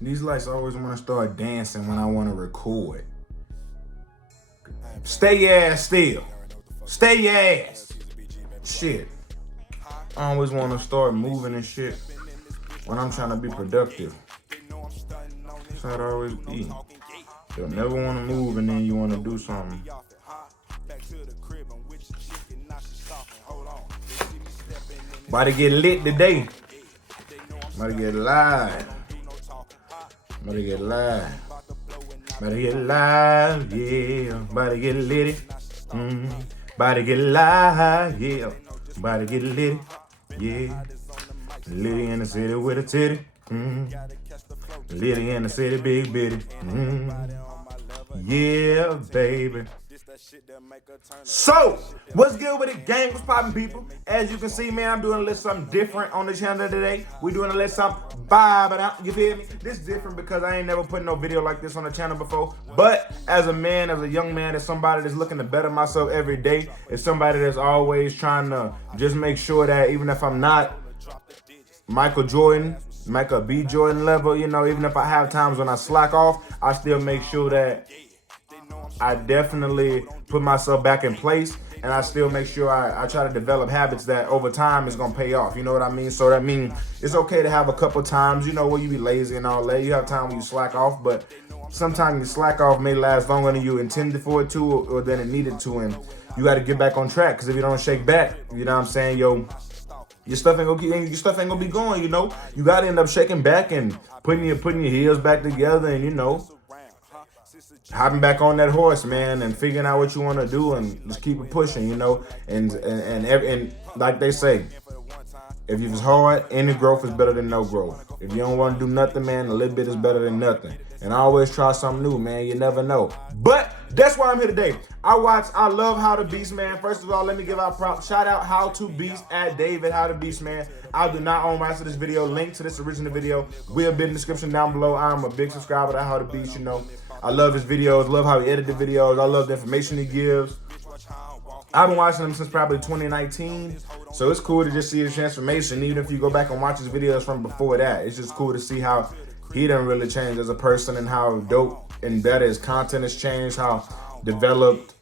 These lights always want to start dancing when I want to record. Stay your ass still. Stay your ass. Shit. I always want to start moving and shit when I'm trying to be productive. That's how it always be. You'll never want to move and then you want to do something. About to get lit today. About to get live. About to get live. About to get live, yeah. About to get lit. About to get live, yeah. About to get lit, yeah. Litty in the city with a titty. Litty in the city, big bitty. Yeah, baby. So, what's good with it, gang? What's poppin', people? As you can see, man, I'm doing a little something different on the channel today. We're doing a little something vibing out, you feel me? This is different because I ain't never put no video like this on the channel before. But as a man, as a young man, as somebody that's looking to better myself every day, as somebody that's always trying to just make sure that even if I'm not Michael B. Jordan level, you know, even if I have times when I slack off, I still make sure that I definitely put myself back in place, and I still make sure I try to develop habits that over time is gonna pay off. You know what I mean? So that means it's okay to have a couple times, you know, where you be lazy and all that. You have time when you slack off, but sometimes your slack off may last longer than you intended for it to, or than it needed to, and you got to get back on track. Because if you don't shake back, you know what I'm saying, your stuff ain't gonna be going. You know, you got to end up shaking back and putting your heels back together, and you know, hopping back on that horse, man, and figuring out what you want to do and just keep it pushing, you know. And like they say, if it's hard, any growth is better than no growth. If you don't want to do nothing, man, a little bit is better than nothing. And I always try something new, man. You never know. But that's why I'm here today. I love HowToBeast, man. First of all, let me give out props. Shout out HowToBeast at David HowToBeast, man. I do not own rights to this video. Link to this original video will be in the description down below. I'm a big subscriber to HowToBeast, you know. I love his videos, love how he edited the videos. I love the information he gives. I've been watching him since probably 2019, so it's cool to just see his transformation. Even if you go back and watch his videos from before that, it's just cool to see how he done really changed as a person and how dope and better his content has changed, how developed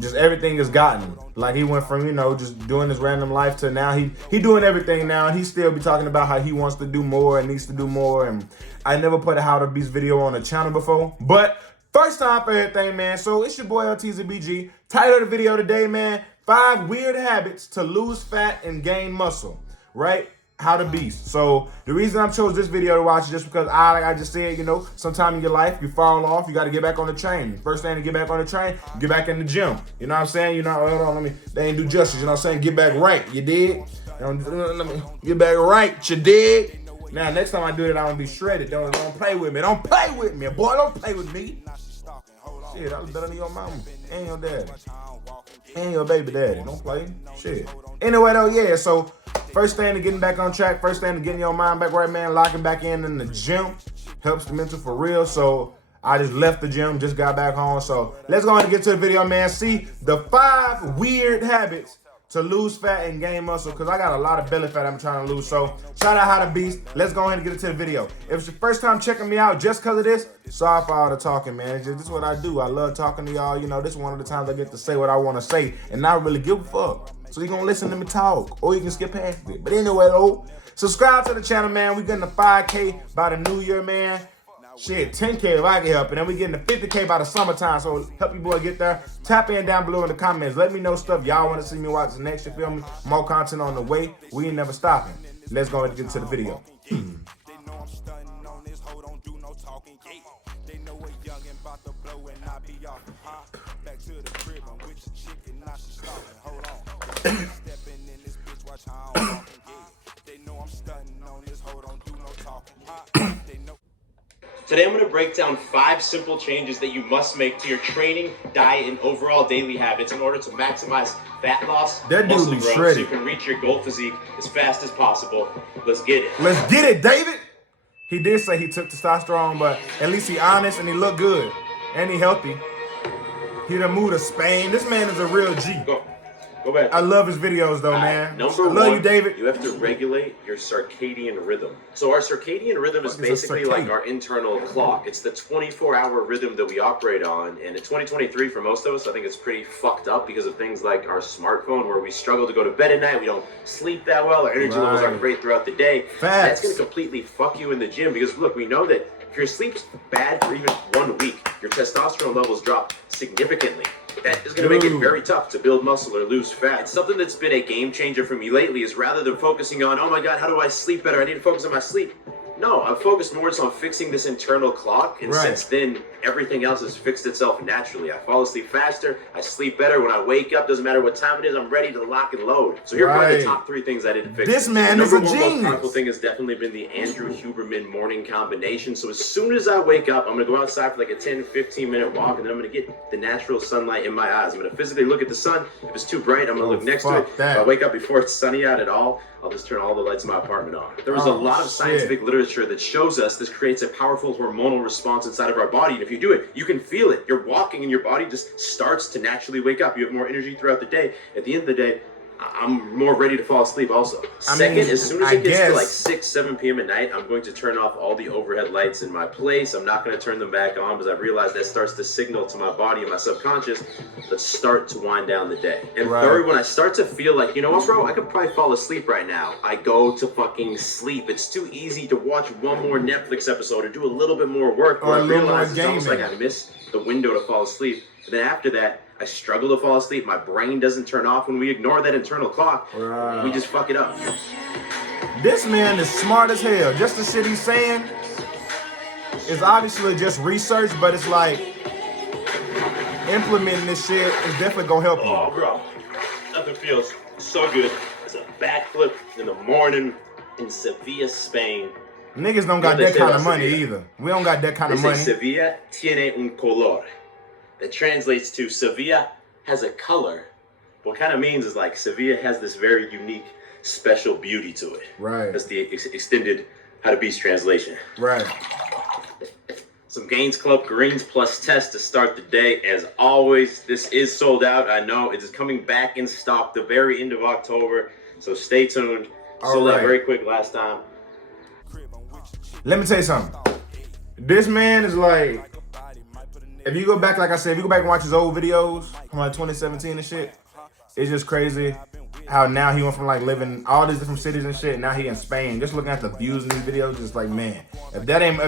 just everything has gotten. Like he went from, you know, just doing his random life to now he doing everything now, and he still be talking about how he wants to do more and needs to do more. And I never put a HowToBeast video on the channel before, but first time for everything, man. So it's your boy L-Teezy BG. Title of the video today, man, 5 weird habits to lose fat and gain muscle, right? HowToBeast. So the reason I chose this video to watch is just because like I just said, you know, sometime in your life you fall off, you got to get back on the train. First thing to get back on the train, get back in the gym. You know what I'm saying? You know, hold on, they ain't do justice. You know what I'm saying? Get back right. You dig? Let me get back right. You dig? Now next time I do it, I'm gonna be shredded. Don't play with me. Don't play with me, boy. Don't play with me. Shit, I was better than your mama and your daddy and your baby daddy. Don't play. Shit. Anyway, though, yeah. So first thing to getting back on track, first thing to getting your mind back right, man, locking back in the gym helps the mental for real. So I just left the gym, just got back home. So let's go ahead and get to the video, man. See the 5 weird habits to lose fat and gain muscle, because I got a lot of belly fat I'm trying to lose. So shout out HowToBeast. Let's go ahead and get into the video. If it's your first time checking me out just because of this, sorry for all the talking, man. This is what I do. I love talking to y'all. You know, this is one of the times I get to say what I want to say and not really give a fuck. So you're going to listen to me talk, or you can skip past it. But anyway, though, subscribe to the channel, man. We getting to 5K by the new year, man. Shit, 10K if I can help. And then we getting to 50K by the summertime. So help you boy get there. Tap in down below in the comments. Let me know stuff y'all want to see me watch next. You feel me? More content on the way. We ain't never stopping. Let's go ahead and get into the video. Today I'm going to break down 5 simple changes that you must make to your training, diet, and overall daily habits in order to maximize fat loss, muscle growth, so you can reach your goal physique as fast as possible. Let's get it. Let's get it, David. He did say he took testosterone, but at least he honest and he look good. And he healthy. He done moved to Spain. This man is a real G. Go. Go back. I love his videos though, man. Number I love one, you, David. you have to regulate your circadian rhythm. So our circadian rhythm is basically like our internal clock. It's the 24-hour rhythm that we operate on. And in 2023, for most of us, I think it's pretty fucked up because of things like our smartphone, where we struggle to go to bed at night. We don't sleep that well. Our energy levels aren't great throughout the day. That's going to completely fuck you in the gym, because look, we know that if your sleep's bad for even 1 week, your testosterone levels drop significantly. That is going to make it very tough to build muscle or lose fat. It's something that's been a game changer for me lately, is rather than focusing on, oh my God, how do I sleep better? I need to focus on my sleep. No, I'm focused more on fixing this internal clock, and since then, everything else has fixed itself naturally. I fall asleep faster, I sleep better. When I wake up, doesn't matter what time it is, I'm ready to lock and load. So here are the top 3 things I did to fix this. Man is a genius. The most powerful thing has definitely been the Andrew Huberman morning combination. So as soon as I wake up, I'm going to go outside for like a 10-15 minute walk, and then I'm going to get the natural sunlight in my eyes. I'm going to physically look at the sun. If it's too bright, I'm going to look next to it. If I wake up before it's sunny out at all, I'll just turn all the lights in my apartment on. There was a lot of scientific literature that shows us this creates a powerful hormonal response inside of our body. And if you do it, you can feel it. You're walking and your body just starts to naturally wake up. You have more energy throughout the day. At the end of the day, I'm more ready to fall asleep also. Second, as soon as it gets to like 6, 7 p.m. at night, I'm going to turn off all the overhead lights in my place. I'm not going to turn them back on, because I've realized that starts to signal to my body and my subconscious, let's start to wind down the day. And third, when I start to feel like, you know what, bro, I could probably fall asleep right now, I go to fucking sleep. It's too easy to watch one more Netflix episode or do a little bit more work, or I realize it's almost like I missed the window to fall asleep. And then after that, I struggle to fall asleep. My brain doesn't turn off. When we ignore that internal clock, we just fuck it up. This man is smart as hell. Just the shit he's saying is obviously just research, but it's like implementing this shit is definitely gonna help you. Oh, bro, nothing feels so good. It's a backflip in the morning in Sevilla, Spain. Niggas don't got that kind of money either. We don't got that kind of money. Sevilla tiene un color. That translates to Sevilla has a color. What kind of means is like Sevilla has this very unique, special beauty to it. Right. That's the extended HowToBeast translation. Right. Some Gains Club Greens Plus test to start the day. As always, this is sold out. I know it is coming back in stock the very end of October, so stay tuned. Sold out very quick last time. Let me tell you something. This man is like, if you go back, like I said, if you go back and watch his old videos from like 2017 and shit, it's just crazy how now he went from like living all these different cities and shit, now he in Spain. Just looking at the views in these videos, just like, man, if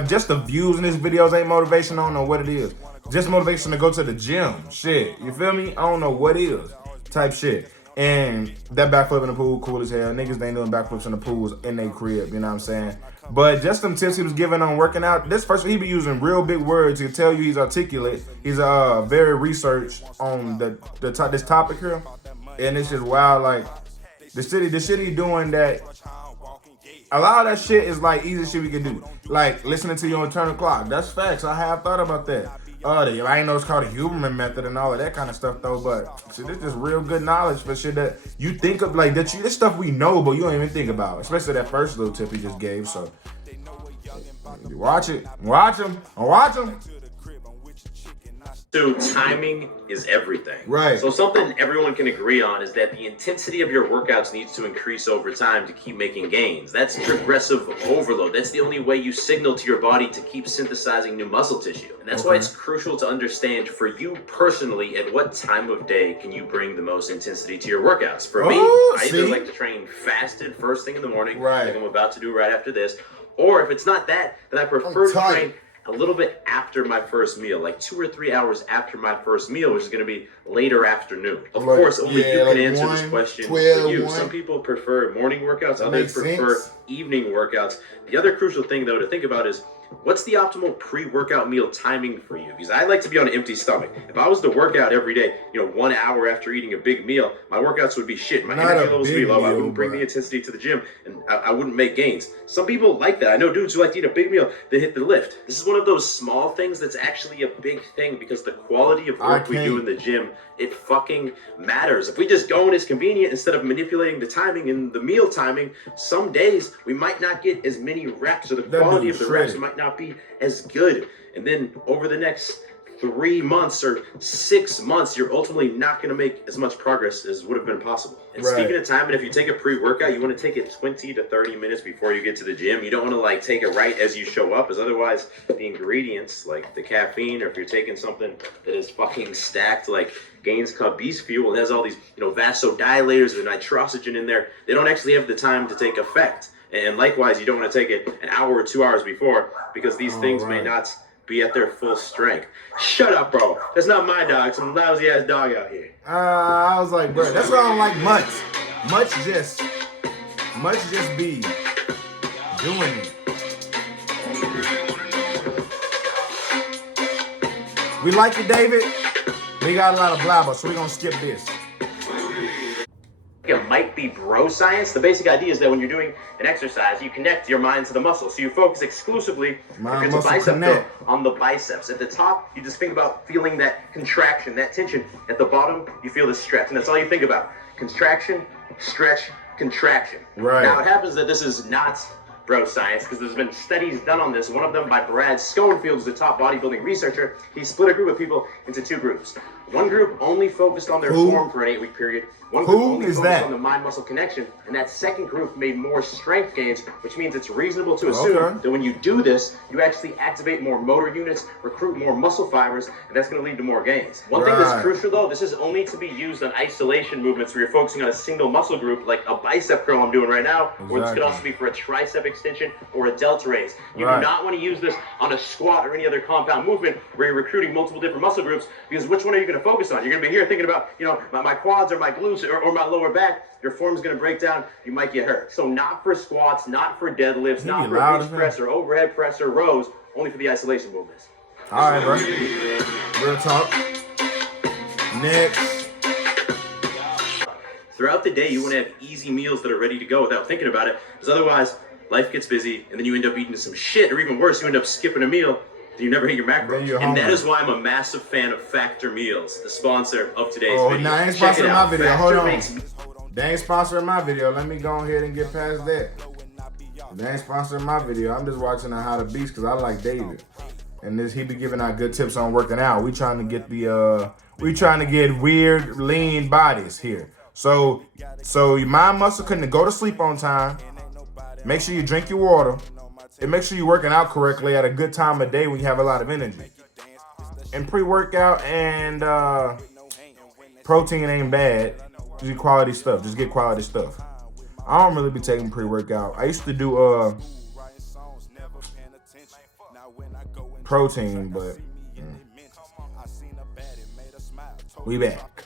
just the views in these videos ain't motivation, I don't know what it is. Just motivation to go to the gym, shit. You feel me? I don't know what is, type shit. And that backflip in the pool, cool as hell. Niggas ain't doing backflips in the pools in their crib, you know what I'm saying? But just them tips he was giving on working out, this person, he be using real big words to tell you he's articulate. He's very researched on this topic here. And it's just wild, like, the shit he doing, that a lot of that shit is like easy shit we can do. Like listening to your internal clock. That's facts. I have thought about that. I ain't know it's called a Huberman method and all of that kind of stuff though, but shit, this is real good knowledge for shit that you think of, like this stuff we know, but you don't even think about. Especially that first little tip he just gave. So watch it, watch him. So timing is everything. Right. So something everyone can agree on is that the intensity of your workouts needs to increase over time to keep making gains. That's progressive overload. That's the only way you signal to your body to keep synthesizing new muscle tissue. And that's why it's crucial to understand for you personally, at what time of day can you bring the most intensity to your workouts. For me, I either like to train fasted first thing in the morning, like I'm about to do right after this, or if it's not that, then I prefer to train a little bit after my first meal, like 2 or 3 hours after my first meal, which is going to be later afternoon. Of course, only you can answer this question for you. Some people prefer morning workouts, others prefer evening workouts. The other crucial thing, though, to think about is, what's the optimal pre-workout meal timing for you? Because I like to be on an empty stomach. If I was to work out every day, 1 hour after eating a big meal, my workouts would be shit. My energy levels would be low. I wouldn't bring the intensity to the gym, and I wouldn't make gains. Some people like that. I know dudes who like to eat a big meal, they hit the lift. This is one of those small things that's actually a big thing, because the quality of work we do in the gym, it fucking matters. If we just go and it's convenient instead of manipulating the timing and the meal timing, some days we might not get as many reps, or the quality of the reps might not be as good. And then over the next 3 months or 6 months, you're ultimately not going to make as much progress as would have been possible. And speaking of time, and if you take a pre-workout, you want to take it 20 to 30 minutes before you get to the gym. You don't want to like take it right as you show up, as otherwise the ingredients like the caffeine, or if you're taking something that is fucking stacked like Gains Cup Beast Fuel, it has all these, you know, vasodilators and nitrogen in there. They don't actually have the time to take effect. And likewise, you don't want to take it an hour or 2 hours before, because these things may not be at their full strength. Shut up, bro. That's not my dog. Some lousy ass dog out here. I was like, bro, that's why I don't like Mutts. Mutts just be doing it. We like it, David. We got a lot of blabber, so we're gonna skip this. It might be bro science. The basic idea is that when you're doing an exercise, you connect your mind to the muscle. So you focus exclusively, if it's a bicep curl, on the biceps. At the top, you just think about feeling that contraction, that tension. At the bottom, you feel the stretch. And that's all you think about. Contraction, stretch, contraction. Right. Now, it happens that this is not bro science, because there's been studies done on this. One of them by Brad Schoenfield, who's a top bodybuilding researcher. He split a group of people into 2 groups. One group only focused on their form for an 8-week period. One group only focused on the mind-muscle connection. And that second group made more strength gains, which means it's reasonable to assume that when you do this, you actually activate more motor units, recruit more muscle fibers, and that's going to lead to more gains. One thing that's crucial, though, this is only to be used on isolation movements where you're focusing on a single muscle group, like a bicep curl I'm doing right now, or this could also be for a tricep extension or a delta raise. You do not want to use this on a squat or any other compound movement where you're recruiting multiple different muscle groups, because which one are you going to focus on? You're going to be here thinking about, you know, my quads or my glutes or my lower back. Your form's going to break down. You might get hurt. So not for squats, not for deadlifts, not for bench press or overhead press or rows, only for the isolation movements. All right, bro. Real talk. Next. Throughout the day, you want to have easy meals that are ready to go without thinking about it, because otherwise life gets busy and then you end up eating some shit, or even worse, you end up skipping a meal. You never hit your macros. And that is why I'm a massive fan of Factor Meals, the sponsor of today's video. Nah, they ain't sponsoring my video. Hold on. They ain't sponsoring my video. Let me go ahead and get past that. They ain't sponsoring my video. I'm just watching on HowToBeast because I like David. And he be giving out good tips on working out. We trying to get weird, lean bodies here. So your mind muscle couldn't go to sleep on time. Make sure you drink your water. And make sure you're working out correctly at a good time of day when you have a lot of energy. And pre-workout and protein ain't bad. Just get quality stuff. Just get quality stuff. I don't really be taking pre-workout. I used to do protein, but we back.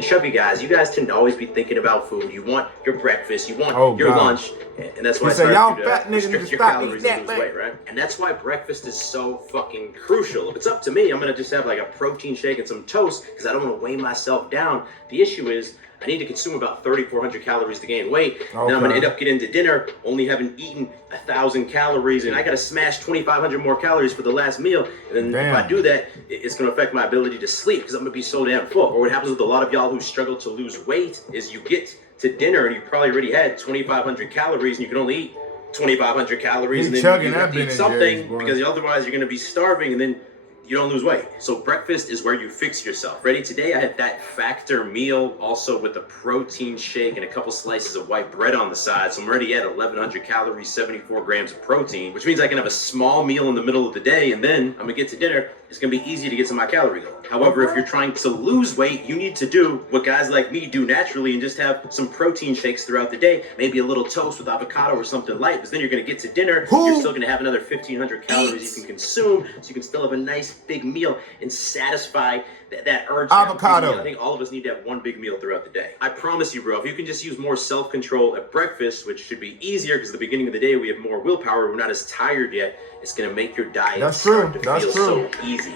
Chubby guys, you guys tend to always be thinking about food. You want your breakfast, you want your lunch, and that's why it's hard to restrict your calories and lose weight, right? And that's why breakfast is so fucking crucial. If it's up to me, I'm gonna just have like a protein shake and some toast because I don't want to weigh myself down. The issue is I need to consume about 3,400 calories to gain weight. Okay. Then I'm gonna end up getting to dinner only having eaten 1,000 calories, and I gotta smash 2,500 more calories for the last meal. And then if I do that, it's gonna affect my ability to sleep because I'm gonna be so damn full. Or what happens with a lot of y'all who struggle to lose weight is you get to dinner and you probably already had 2,500 calories and you can only eat 2,500 calories and then you have to eat something because otherwise you're gonna be starving and then you don't lose weight. So breakfast is where you fix yourself. Ready? Today I had that Factor meal also with a protein shake and a couple slices of white bread on the side. So I'm already at 1,100 calories, 74 grams of protein, which means I can have a small meal in the middle of the day and then I'm gonna get to dinner. It's gonna be easy to get to my calorie goal. However, if you're trying to lose weight, you need to do what guys like me do naturally and just have some protein shakes throughout the day. Maybe a little toast with avocado or something light, because then you're gonna get to dinner. You're still gonna have another 1,500 calories you can consume, so you can still have a nice big meal and satisfy that urge. Avocado. I think all of us need to have one big meal throughout the day. I promise you, bro, if you can just use more self-control at breakfast, which should be easier because at the beginning of the day we have more willpower, we're not as tired yet, it's gonna make your diet start to feel so easy.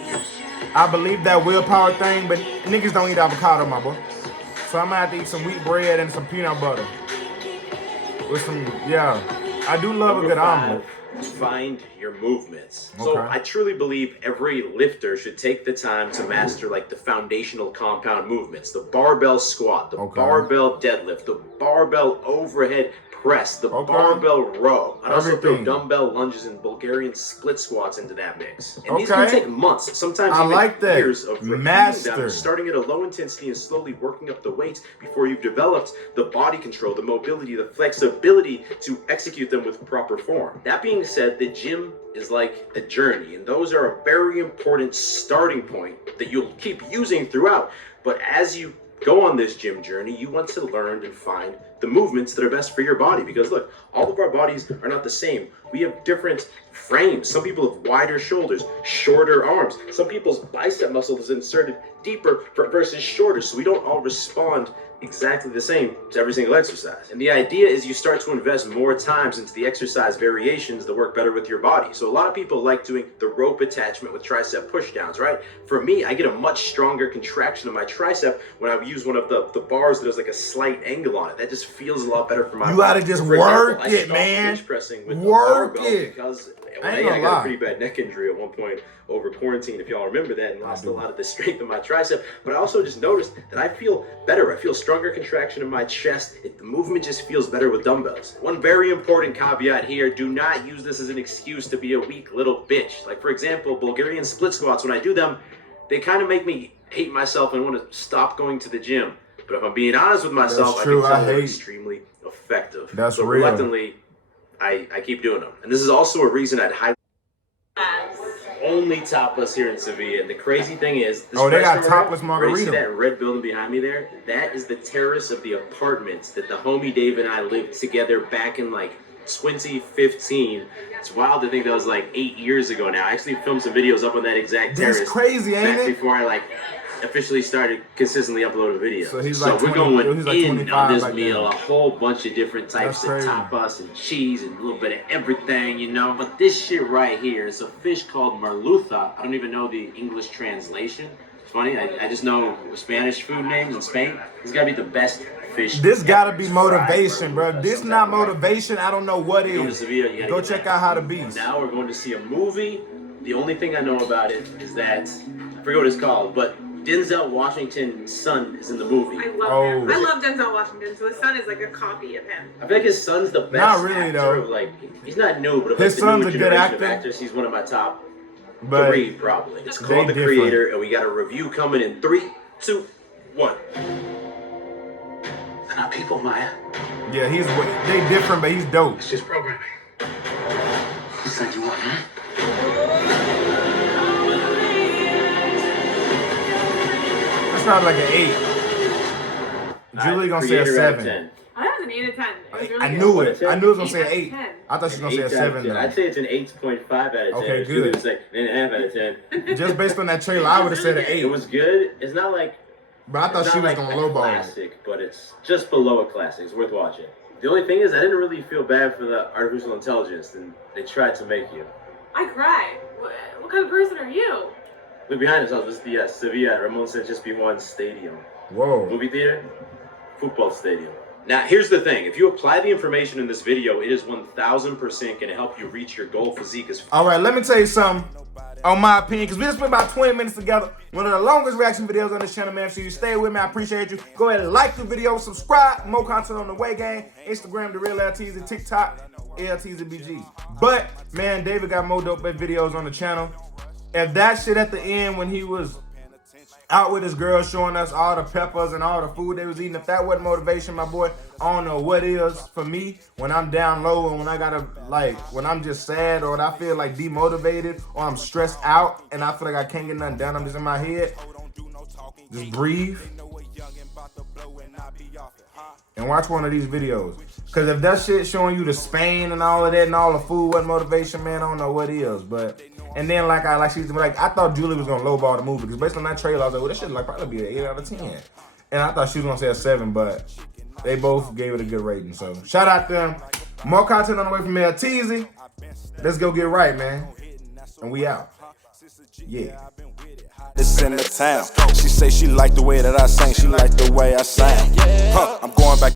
I believe that willpower thing, but niggas don't eat avocado, my boy. So I'm gonna have to eat some wheat bread and some peanut butter. With some, I do love a good omelet. find your movements. So I truly believe every lifter should take the time to master like the foundational compound movements, the barbell squat, the barbell deadlift, the barbell overhead press, the barbell row. I'd also throw dumbbell lunges and Bulgarian split squats into that mix. And these can take months, sometimes even years of repeating them, starting at a low intensity and slowly working up the weights before you've developed the body control, the mobility, the flexibility to execute them with proper form. That being said, the gym is like a journey, and those are a very important starting point that you'll keep using throughout. But as you go on this gym journey, you want to learn and find the movements that are best for your body, because look, all of our bodies are not the same. We have different frames. Some people have wider shoulders, shorter arms. Some people's bicep muscle is inserted deeper versus shorter, so we don't all respond exactly the same to every single exercise. And the idea is you start to invest more times into the exercise variations that work better with your body. So a lot of people like doing the rope attachment with tricep pushdowns, right? For me, I get a much stronger contraction of my tricep when I use one of the bars that has like a slight angle on it. That just feels a lot better for my body. You gotta just work it, man. Work it. Because I got a pretty bad neck injury at one point over quarantine, if y'all remember that, and lost a lot of the strength of my tricep. But I also just noticed that I feel better. I feel stronger contraction in my chest. The movement just feels better with dumbbells. One very important caveat here, do not use this as an excuse to be a weak little bitch. Like, for example, Bulgarian split squats, when I do them, they kind of make me hate myself and want to stop going to the gym. But if I'm being honest with myself, I can tell they're extremely effective. That's so real. Reluctantly, I keep doing them. And this is also a reason I'd highly only topless here in Sevilla. And the crazy thing is, this they got topless margarita. See that red building behind me there? That is the terrace of the apartments that the homie Dave and I lived together back in like 2015. It's wild to think that was like 8 years ago now. I actually filmed some videos up on that exact terrace. That's crazy, ain't it? Before I like officially started consistently uploading videos. So he's like, we're going like in on this like meal, that. a whole bunch of different types of tapas and cheese and a little bit of everything, you know. But this shit right here is a fish called merluza. I don't even know the English translation. It's funny, I just know Spanish food names in Spain. It's gotta be the best fish. This gotta be motivation, bro. This not motivation, I don't know what is. Go check out HowToBeast. Now we're going to see a movie. The only thing I know about it is that, I forget what it's called, but Denzel Washington's son is in the movie. I love him. I love Denzel Washington, so his son is like a copy of him. I feel like his son's the best not really, actor. Though. Like, he's not new, but his son's a good actor. Actors, he's one of my top 3, probably. It's called The Creator, and we got a review coming in 3, 2, 1. They're not people, Maya. Yeah, they different, but he's dope. It's just programming. Whose son you want, huh? Not like an 8. Julie gonna say a 7. I thought it was an 8 out of 10. I knew it. I knew it was gonna say an 8. I thought she was gonna say a 7. I'd say it's an 8.5 out of 10. Okay, good. It's like 8.5 out of 10. Just based on that trailer, I would have said an 8. It was good. It's not like. But I thought she was gonna lowball it. Classic, but it's just below a classic. It's worth watching. The only thing is, I didn't really feel bad for the artificial intelligence, and they tried to make you. I cried. What kind of person are you? Look behind us. This is the Sevilla Ramon Sanchez Pizjuan Stadium. Whoa. Movie theater, football stadium. Now, here's the thing. If you apply the information in this video, it is 1,000% going to help you reach your goal physique. All right, let me tell you something. On my opinion, because we just spent about 20 minutes together. One of the longest reaction videos on this channel, man. So you stay with me. I appreciate you. Go ahead and like the video, subscribe. More content on the way, gang. Instagram, The Real L-Teezy. TikTok, L-TeezyBG. But, man, David got more dope videos on the channel. If that shit at the end when he was out with his girl showing us all the peppers and all the food they was eating, if that wasn't motivation, my boy, I don't know what is for me when I'm down low and when I gotta, like, when I'm just sad or when I feel like demotivated or I'm stressed out and I feel like I can't get nothing done, I'm just in my head. Just breathe and watch one of these videos. Because if that shit showing you the Spain and all of that and all the food wasn't motivation, man, I don't know what is. But and then like I thought Julie was gonna lowball the movie because based on that trailer, I was like, well, this should like probably be an 8 out of 10. And I thought she was gonna say a 7, but they both gave it a good rating. So shout out to them. More content on the way from L-Teezy. Let's go get right, man. And we out. Yeah. It's in the town. She say she like the way that I sing. She like the way I sang. I'm going back.